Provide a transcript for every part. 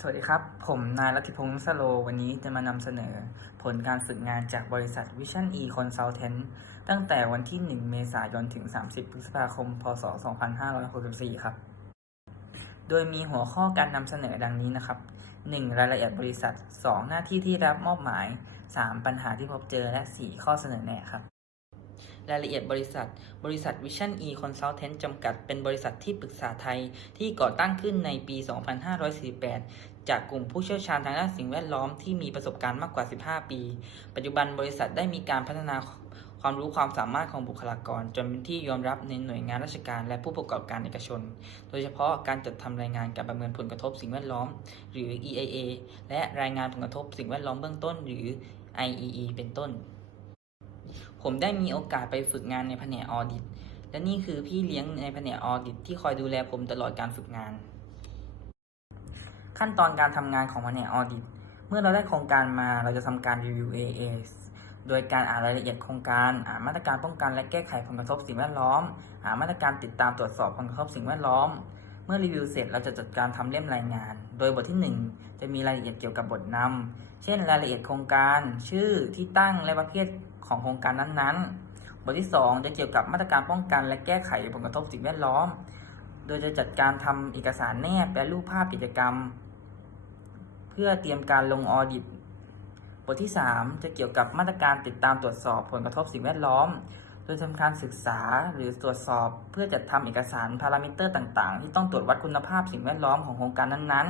สวัสดีครับ ผมนายรัติพงศ์สโล วันนี้จะมานำเสนอ ผลการฝึกงานจากบริษัท Vision E Consultant ตั้งแต่วันที่ 1 เมษายนถึง 30 พฤษภาคม พศ 2564 ครับ โดยมีหัวข้อการนำเสนอดังนี้นะครับ 1. รายละเอียดบริษัท 2. หน้าที่ที่รับมอบหมาย 3. ปัญหาที่พบเจอและ 4. ข้อเสนอแนะครับ รายละเอียดบริษัท บริษัท Vision E Consultant จำกัด เป็นบริษัทที่ปรึกษาไทย ที่ก่อตั้งขึ้นในปี 2548 จากกลุ่มผู้เชี่ยวชาญทางด้านสิ่งแวดล้อมที่มีประสบการณ์มากกว่า 15 ปี ปัจจุบันบริษัทได้มีการพัฒนาความรู้ความสามารถของบุคลากร จนเป็นที่ยอมรับในหน่วยงานราชการและผู้ประกอบการเอกชน โดยเฉพาะการจัดทำรายงานการประเมินผลกระทบสิ่งแวดล้อม หรือ EIA และรายงานผลกระทบสิ่งแวดล้อมเบื้องต้น หรือ IEE เป็นต้น ผมได้มีโอกาสไปฝึกงานในแผนกออดิต และนี่คือพี่เลี้ยงในแผนกออดิต ที่คอยดูแลผมตลอดการฝึกงาน ขั้นตอนการทำงานของแผนกออดิต เมื่อเราได้โครงการมาเราจะทำการรีวิว AA โดยการอ่านรายละเอียดโครงการ อ่านมาตรการป้องกันและแก้ไขผลกระทบสิ่งแวดล้อม อ่านมาตรการติดตามตรวจสอบผลกระทบสิ่งแวดล้อม เมื่อรีวิวเสร็จเราจะจัดการทำเล่มรายงาน โดยบทที่ 1 จะมีรายละเอียดเกี่ยวกับบทนำเช่น รายละเอียดโครงการ ชื่อที่ตั้งและประเภทของโครงการนั้นๆ บทที่ 2 จะเกี่ยวกับมาตรการป้องกัน และแก้ไขผลกระทบสิ่งแวดล้อม โดยจะจัดการทำเอกสารแนบและรูปภาพกิจกรรม เพื่อเตรียมการลงออดิต บทที่ 3 จะเกี่ยวกับมาตรการติดตามตรวจสอบผลกระทบสิ่งแวดล้อม โดยทำการศึกษาหรือตรวจสอบเพื่อจัดทำเอกสารพารามิเตอร์ต่าง ๆ ที่ต้องตรวจวัดคุณภาพสิ่งแวดล้อมของโครงการนั้น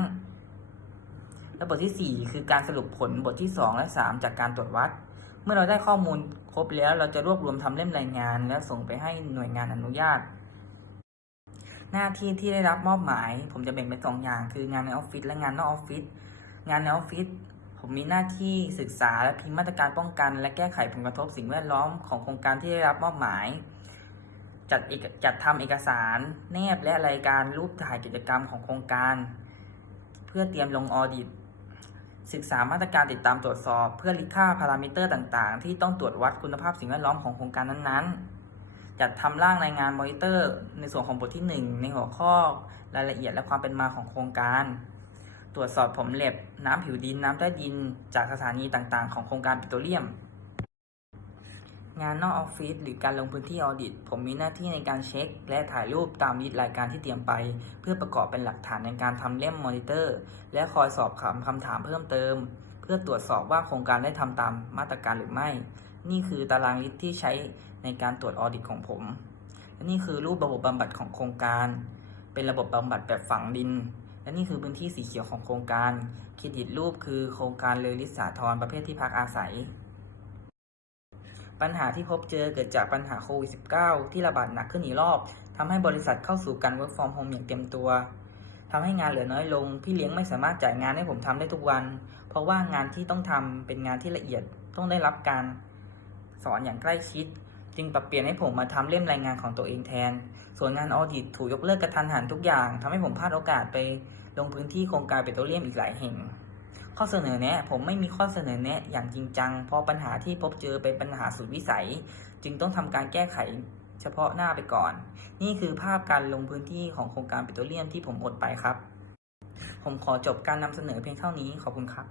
ๆ และบทที่ 4 คือการสรุปผลบทที่ 2 และ 3 จากการตรวจวัด เมื่อเราได้ข้อมูลครบแล้วเราจะรวบรวมทำเล่มรายงาน แล้วส่งไปให้หน่วยงานอนุญาต หน้าที่ที่ได้รับมอบหมาย ผมจะแบ่งเป็นสองอย่าง คืองานในออฟฟิศและงานนอกออฟฟิศงานในออฟฟิศ ผมมีหน้าที่ศึกษาและพิมพ์มาตรการป้องกัน และแก้ไขผลกระทบสิ่งแวดล้อมของโครงการที่ได้รับมอบหมาย จัดเอกจัดทำเอกสารแนบและรายการรูปถ่ายกิจกรรมของโครงการ เพื่อเตรียมลงออดิต ศึกษามาตรการติดตามตรวจสอบ เพื่อลิค่าพารามิเตอร์ต่าง ๆ ที่ต้องตรวจวัดคุณภาพสิ่งแวดล้อมของโครงการนั้นๆ จัดทำร่างรายงานมอนิเตอร์ ในส่วนของบทที่ 1 ในหัวข้อรายละเอียดและความเป็นมาของโครงการ ตรวจสอบผมเหล็บน้ำผิวดินน้ำใต้ดินจากสถานีต่างๆ ของโครงการปิโตรเลียม งานนอกออฟฟิศหรือการลงพื้นที่ออดิต ผมมีหน้าที่ในการเช็ค และถ่ายรูปตามลิสต์รายการที่เตรียมไป เพื่อประกอบเป็นหลักฐานในการทำเล่มมอนิเตอร์ และคอยสอบถามคำถามเพิ่มเติม เพื่อตรวจสอบว่าโครงการได้ทำตามมาตรการหรือไม่ นี่คือตารางลิสต์ที่ใช้ในการตรวจออดิตของผมและนี่คือรูประบบบำบัดของโครงการ เป็นระบบบำบัดแบบฝังดิน และนี่คือพื้นที่สีเขียวของโครงการ เครดิตรูปคือโครงการเลอลิสาทรประเภทที่พักอาศัย ปัญหาที่พบเจอเกิดจากปัญหาโควิด -19 ที่ระบาดหนักขึ้นอีกรอบทำให้บริษัทเข้าสู่การ work from home อย่างเต็มตัวทำให้งานเหลือน้อยลง พี่เลี้ยงไม่สามารถจ่ายงานให้ผมทำได้ทุกวัน เพราะว่างานที่ต้องทำเป็นงานที่ละเอียดต้องได้รับการสอนอย่างใกล้ชิด จึงปรับเปลี่ยนให้ผมมาทำเล่มรายงานของตัวเองแทน ส่วนงานออดิตถูกยกเลิกกระทันหันทุกอย่างทำให้ผมพลาดโอกาสไปลงพื้นที่โครงการเปโตรเลียมอีกหลายแห่ง ข้อเสนอแนะ ผมไม่มีข้อเสนอแนะอย่างจริงจัง เพราะปัญหาที่พบเจอเป็นปัญหาสุดวิสัย จึงต้องทำการแก้ไขเฉพาะหน้าไปก่อน นี่คือภาพการลงพื้นที่ของโครงการเปโตรเลียมที่ผมอดไปครับ ผมขอจบการนำเสนอเพียงเท่านี้ ขอบคุณครับ